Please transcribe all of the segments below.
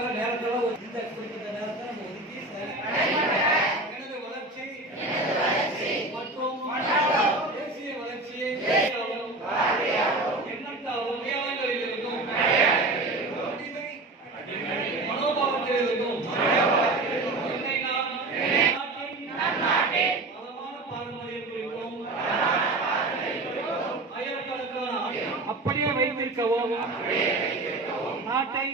போகாத நேரத்தில் வளர்ச்சி மற்றும் தேசிய வளர்ச்சியை எண்ணத்தாலும் அடையாளங்களில் இருக்கும் மனோபாவத்தில் அப்படியே வைத்திருக்கவும் நாட்டை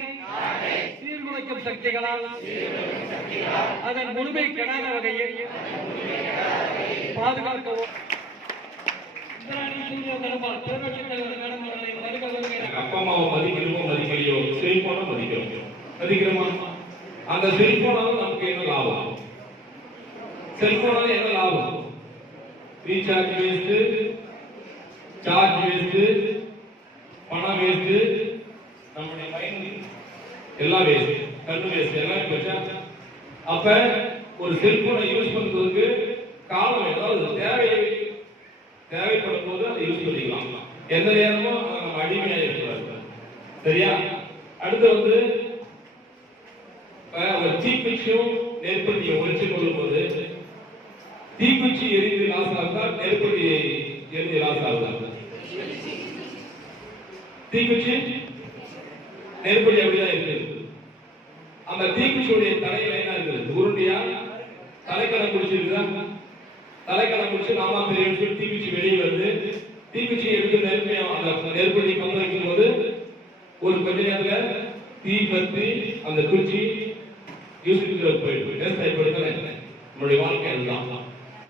பேரவைத் தலைவர் மேடம் அவர்களை வருக வருக என அப்பா அம்மாவை மதிக்கிறோமோ மதிக்கலையோ செல்போனை மதிக்கிறோம். மதிக்கிறோமா? அந்த செல்போனால நமக்கு என்ன லாபம்? செல்போனால என்ன லாபம்? ரீசார்ஜ் வேஸ்ட் சார்ஜ் வேஸ்ட் எல்லாம் வேஸ்ட் கண்ணு வேஸ்ட் எல்லாமே போச்சா அப்ப ஒரு செல்போனை யூஸ் பண்றதுக்கு காலம் ஏதாவது தேவை. தேவைப்படும் போது அதை யூஸ் பண்ணிக்கலாம். எந்த நேரமும் நம்ம அடிமையா இருக்கிறாங்க சரியா? அடுத்து வந்து அஹ், ஒரு தீக்குச்சியும் ஒழிச்சு கொள்ளும் போது தீக்குச்சி எரிந்து லாஸ் ஆகுதா எரிந்து லாஸ் தீப்பிச்சி? தீக்குச்சி நெருப்படி அப்படிதான் இருக்கு. அந்த தீக்குச்சியுடைய தலையில என்ன இருக்குது? உருண்டியா? தலைக்கணம் குடிச்சிருக்குதா தலைக்கணம் குடிச்சு நாமா பெரிய சொல்லி தீக்குச்சி வெளியே வருது. தீக்குச்சி எடுத்து நெருப்பையும் அந்த நெருப்படி பற்ற வைக்கும் போது ஒரு கொஞ்ச நேரத்துல தீ பற்றி அந்த குச்சி யூஸ் போயிடும் வேஸ்ட் நம்மளுடைய வாழ்க்கை அதுதான்.